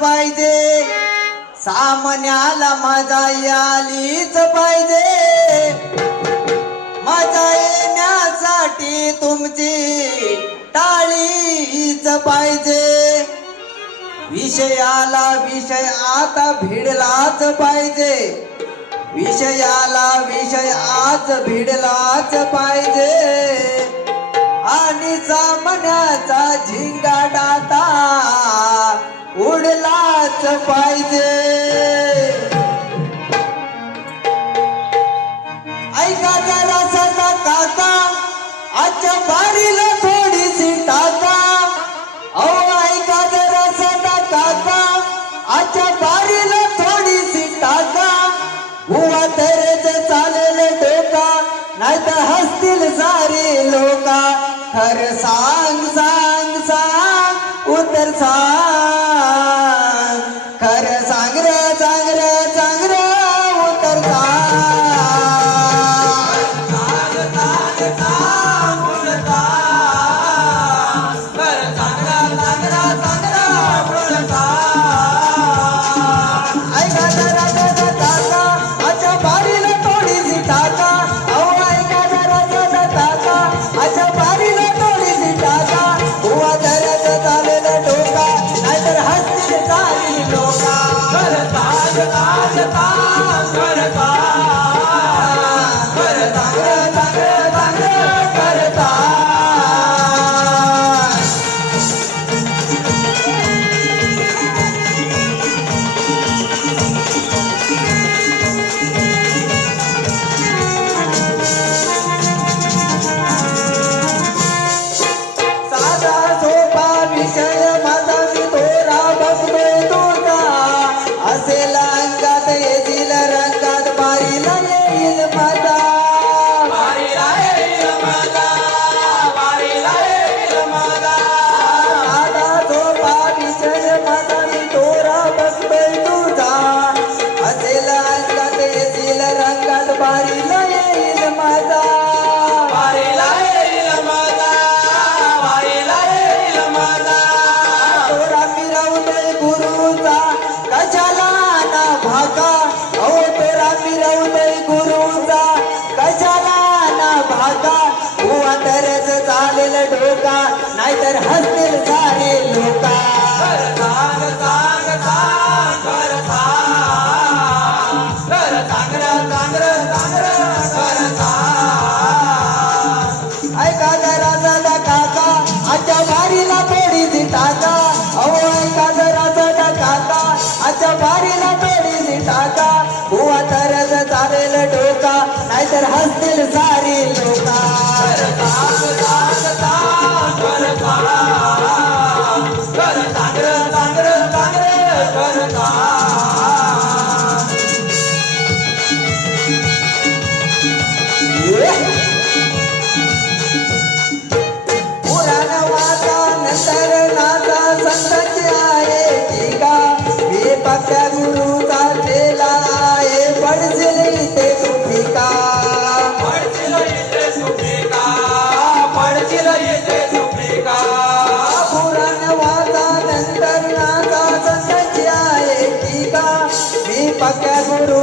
पाहिजे, सामन्याला मजा आलीच पाहिजे. मजा येण्यासाठी तुमची टाळीच पाहिजे. विषयाला विषय आता भिडलाच पाहिजे, विषयाला विषय आज भिडलाच पाहिजे. आणि सामन्याचा झिंगाट आता उडलाच पाहिजे. ऐका जरा सदा काका, आजच्या बारीला थोडीशी टाका. अहो ऐका जरा सदा काका, आजच्या बारीला थोडीशी टाका. बुवा तरच चालेल डोका, नाही तर हसतील सारे लोका. खरं सांग सांग सांग उत्तर सांग, खरं सांग र सांग र सांग र उत्तर सांग. ऐका जरा सदा काका, आजच्या बारीला थोडीशी टाका. अहो ऐका जरा सदा काका, आजच्या बारीला थोडीशी टाका. बुवा धरत चालेल डोका, नाहीतर हसतील सारी लोका. खरं सांग सांग सांग खरं सांग, खरं सांग र सांग र सांग र खरं सांग. साधा सोपा विषय माझा मी थोडा बघतोय तुझा. असेल अंगात येतील रंगात बारीला येईल माझा. बारीला येईल माझा, बारीला येईल माझा. साधा सोपा विषय माझा मी थोडा बघतोय तुझा. असेल अंगात येतील रंगात बारीला येईल माझा. बारीला येईल माझा, बारीला येईल माझा. थोडा मिरवतोय गुरुचा, कशाला ना भागा. अहो थोडा मिरवतोय गुरुचा, कशाला ना भागा. बुवा तरच चालेल डोका, नाहीतर हसतील सारे लोका. खरं सांग सांग सांग खरं सांग, खरं सांग र सांग र सांग र खरं सांग. ऐका जरा सदा काका, आजच्या बारीला थोडीशी टाका. अहो ऐका जरा सदा काका, आजच्या बारीला थोडीशी टाका. बुवा तरच चालेल डोका, नाहीतर हसतील सारी लोका. खरं सांग सांग सांग खरं सांग, खरं सांग र सांग र सांग र खरं सांग. पुराण वाचा नंतर नाचा संतांची आहे टीका. मी पक्या गुरुचा चेला आहे, पडशील इथे तू फिका. पडशील इथे तू फिका, पडशील इथे तू फिका. पुराण वाचा नंतर नाचा संतांची आहे टीका. मी पक्या गुरु